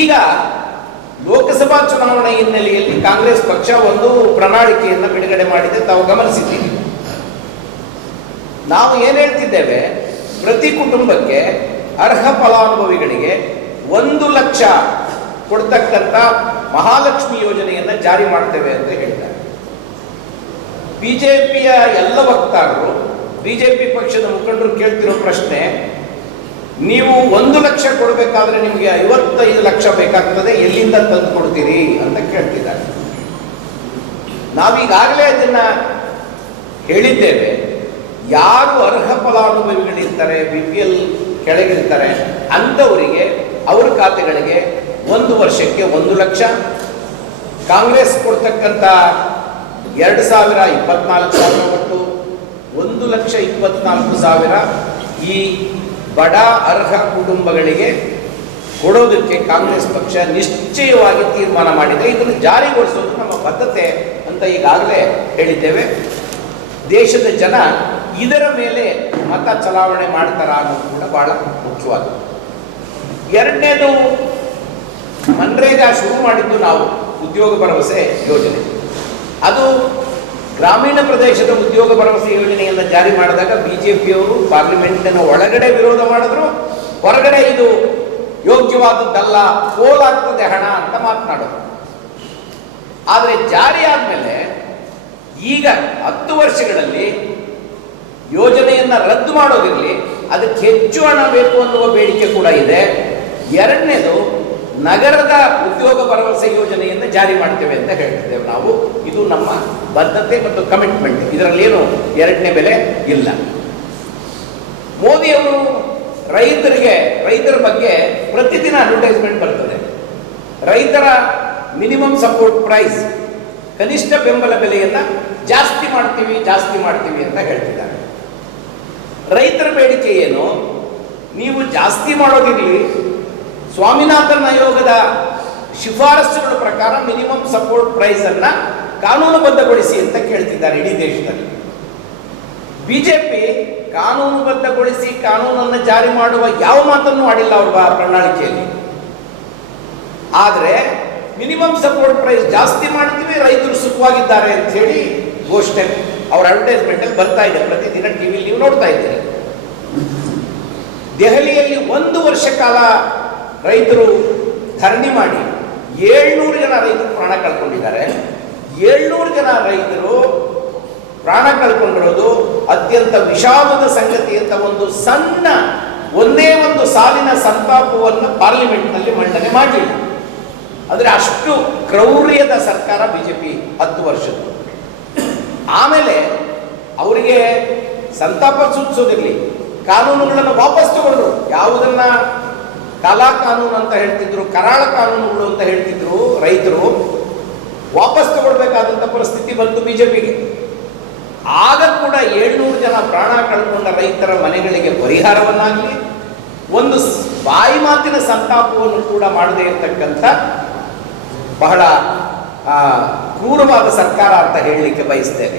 ಈಗ ಲೋಕಸಭಾ ಚುನಾವಣೆ ಹಿನ್ನೆಲೆಯಲ್ಲಿ ಕಾಂಗ್ರೆಸ್ ಪಕ್ಷ ಒಂದು ಪ್ರಣಾಳಿಕೆಯನ್ನು ಬಿಡುಗಡೆ ಮಾಡಿದೆ, ತಾವು ಗಮನಿಸಿದ್ದೀರಿ. ನಾವು ಏನು ಹೇಳ್ತಿದ್ದೇವೆ, ಪ್ರತಿ ಕುಟುಂಬಕ್ಕೆ ಅರ್ಹ ಫಲಾನುಭವಿಗಳಿಗೆ 1 ಲಕ್ಷ ಕೊಡ್ತಕ್ಕಂಥ ಮಹಾಲಕ್ಷ್ಮಿ ಯೋಜನೆಯನ್ನು ಜಾರಿ ಮಾಡ್ತೇವೆ ಅಂತ ಹೇಳಿದ್ದಾರೆ. ಬಿಜೆಪಿಯ ಎಲ್ಲ ವಕ್ತಾರರು, ಬಿಜೆಪಿ ಪಕ್ಷದ ಮುಖಂಡರು ಕೇಳ್ತಿರೋ ಪ್ರಶ್ನೆ, ನೀವು 1 ಲಕ್ಷ ಕೊಡಬೇಕಾದ್ರೆ ನಿಮಗೆ 55 ಲಕ್ಷ ಬೇಕಾಗ್ತದೆ, ಎಲ್ಲಿಂದ ತಂದು ಕೊಡ್ತೀರಿ ಅಂತ ಕೇಳ್ತಿದ್ದಾರೆ. ನಾವೀಗಾಗಲೇ ಅದನ್ನ ಹೇಳಿದ್ದೇವೆ. ಯಾರು ಅರ್ಹ ಫಲಾನುಭವಿಗಳಿರ್ತಾರೆ, BPL ಕೆಳಗಿರ್ತಾರೆ, ಅಂಥವರಿಗೆ ಅವ್ರ ಖಾತೆಗಳಿಗೆ 1 ವರ್ಷಕ್ಕೆ 1 ಲಕ್ಷ, ಕಾಂಗ್ರೆಸ್ ಕೊಡ್ತಕ್ಕಂಥ 2024 ಒಟ್ಟು 1,24,000 ಈ ಬಡ ಅರ್ಹ ಕುಟುಂಬಗಳಿಗೆ ಕೊಡೋದಕ್ಕೆ ಕಾಂಗ್ರೆಸ್ ಪಕ್ಷ ನಿಶ್ಚಯವಾಗಿ ತೀರ್ಮಾನ ಮಾಡಿದೆ. ಇದನ್ನು ಜಾರಿಗೊಳಿಸೋದು ನಮ್ಮ ಬದ್ಧತೆ ಅಂತ ಈಗಾಗಲೇ ಹೇಳಿದ್ದೇವೆ. ದೇಶದ ಜನ ಇದರ ಮೇಲೆ ಮತ ಚಲಾವಣೆ ಮಾಡ್ತಾರ ಅನ್ನೋದು ಕೂಡ ಬಹಳ ಮುಖ್ಯವಾದದ್ದು. ಎರಡನೇದು, ಮನ್ರೇಗಾ ಶುರು ಮಾಡಿದ್ದು ನಾವು, ಉದ್ಯೋಗ ಭರವಸೆ ಯೋಜನೆ. ಅದು ಗ್ರಾಮೀಣ ಪ್ರದೇಶದ ಉದ್ಯೋಗ ಭರವಸೆ ಯೋಜನೆಯನ್ನು ಜಾರಿ ಮಾಡಿದಾಗ ಬಿಜೆಪಿಯವರು ಪಾರ್ಲಿಮೆಂಟಿನ ಒಳಗಡೆ ವಿರೋಧ ಮಾಡಿದ್ರು, ಹೊರಗಡೆ ಇದು ಯೋಗ್ಯವಾದದ್ದಲ್ಲ, ಪೋಲಾಗ್ತದೆ ಹಣ ಅಂತ ಮಾತನಾಡೋದು. ಆದರೆ ಜಾರಿ ಆದಮೇಲೆ ಈಗ 10 ವರ್ಷಗಳಲ್ಲಿ ಯೋಜನೆಯನ್ನು ರದ್ದು ಮಾಡೋದಿರಲಿ, ಅದಕ್ಕೆ ಹೆಚ್ಚು ಹಣ ಬೇಕು ಅನ್ನುವ ಬೇಡಿಕೆ ಕೂಡ ಇದೆ. ಎರಡನೇದು, ನಗರದ ಉದ್ಯೋಗ ಭರವಸೆ ಯೋಜನೆಯನ್ನು ಜಾರಿ ಮಾಡ್ತೇವೆ ಅಂತ ಹೇಳ್ತಿದ್ದೇವೆ ನಾವು. ಇದು ನಮ್ಮ ಬದ್ಧತೆ ಮತ್ತು ಕಮಿಟ್ಮೆಂಟ್, ಇದರಲ್ಲೇನು ಎರಡನೇ ಬೆಲೆ ಇಲ್ಲ. ಮೋದಿಯವರು ರೈತರ ಬಗ್ಗೆ ಪ್ರತಿದಿನ ಅಡ್ವರ್ಟೈಸ್ಮೆಂಟ್ ಬರ್ತದೆ. ರೈತರ ಮಿನಿಮಮ್ ಸಪೋರ್ಟ್ ಪ್ರೈಸ್, ಕನಿಷ್ಠ ಬೆಂಬಲ ಬೆಲೆಯನ್ನು ಜಾಸ್ತಿ ಮಾಡ್ತೀವಿ ಅಂತ ಹೇಳ್ತಿದ್ದಾರೆ. ರೈತರ ಬೇಡಿಕೆ ಏನು, ನೀವು ಜಾಸ್ತಿ ಮಾಡೋದಿರಲಿ, ಸ್ವಾಮಿನಾಥನ್ ಆಯೋಗದ ಶಿಫಾರಸುಗಳ ಪ್ರಕಾರ ಮಿನಿಮಮ್ ಸಪೋರ್ಟ್ ಪ್ರೈಸ್ ಅನ್ನ ಕಾನೂನುಬದ್ಧಗೊಳಿಸಿ ಅಂತ ಕೇಳ್ತಿದ್ದಾರೆ ಇಡೀ ದೇಶದಲ್ಲಿ. ಬಿಜೆಪಿ ಕಾನೂನುಬದ್ಧಗೊಳಿಸಿ ಕಾನೂನನ್ನು ಜಾರಿ ಮಾಡುವ ಯಾವ ಮಾತನ್ನು ಆಡಿಲ್ಲ ಅವರ ಪ್ರಣಾಳಿಕೆಯಲ್ಲಿ. ಆದರೆ ಮಿನಿಮಮ್ ಸಪೋರ್ಟ್ ಪ್ರೈಸ್ ಜಾಸ್ತಿ ಮಾಡ್ತೀವಿ, ರೈತರು ಸುಖವಾಗಿದ್ದಾರೆ ಅಂತ ಹೇಳಿ ಘೋಷಣೆ ಅವರ ಅಡ್ವರ್ಟೈಸ್ಮೆಂಟ್ ಅಲ್ಲಿ ಬರ್ತಾ ಇದೆ. ಪ್ರತಿದಿನ ಟಿವಿಲಿ ನೀವು ನೋಡ್ತಾ ಇದ್ದೀರಿ. ದೆಹಲಿಯಲ್ಲಿ 1 ವರ್ಷ ಕಾಲ ರೈತರು ಧರಣಿ ಮಾಡಿ 700 ಜನ ರೈತರು ಪ್ರಾಣ ಕಳ್ಕೊಂಡಿದ್ದಾರೆ. 700 ಜನ ರೈತರು ಪ್ರಾಣ ಕಳ್ಕೊಂಡಿರೋದು ಅತ್ಯಂತ ವಿಷಾದದ ಸಂಗತಿ ಅಂತ ಒಂದೇ ಒಂದು ಸಾಲಿನ ಸಂತಾಪವನ್ನು ಪಾರ್ಲಿಮೆಂಟ್ನಲ್ಲಿ ಮಂಡನೆ ಮಾಡಲಿಲ್ಲ. ಅಂದರೆ ಅಷ್ಟು ಕ್ರೌರ್ಯದ ಸರ್ಕಾರ ಬಿಜೆಪಿ 10 ವರ್ಷದ್ದು. ಆಮೇಲೆ ಅವರಿಗೆ ಸಂತಾಪ ಸೂಚಿಸೋದಿರಲಿ, ಕಾನೂನುಗಳನ್ನು ವಾಪಸ್ ತಗೊಂಡ್ರು. ಯಾವುದನ್ನ ಕಾಲಾ ಕಾನೂನು ಅಂತ ಹೇಳ್ತಿದ್ರು, ಕರಾಳ ಕಾನೂನುಗಳು ಅಂತ ಹೇಳ್ತಿದ್ರು, ರೈತರು ವಾಪಸ್ ತಗೊಳ್ಬೇಕಾದಂಥ ಪರಿಸ್ಥಿತಿ ಬಂತು ಬಿಜೆಪಿಗೆ. ಆಗ ಕೂಡ 700 ಜನ ಪ್ರಾಣ ಕಳ್ಕೊಂಡ ರೈತರ ಮನೆಗಳಿಗೆ ಪರಿಹಾರವನ್ನಾಗಲಿ, ಒಂದು ಬಾಯಿ ಮಾತಿನ ಸಂತಾಪವನ್ನು ಕೂಡ ಮಾಡದೇ ಇರತಕ್ಕಂಥ ಬಹಳ ಕ್ರೂರವಾದ ಸರ್ಕಾರ ಅಂತ ಹೇಳಲಿಕ್ಕೆ ಬಯಸ್ತೇನೆ.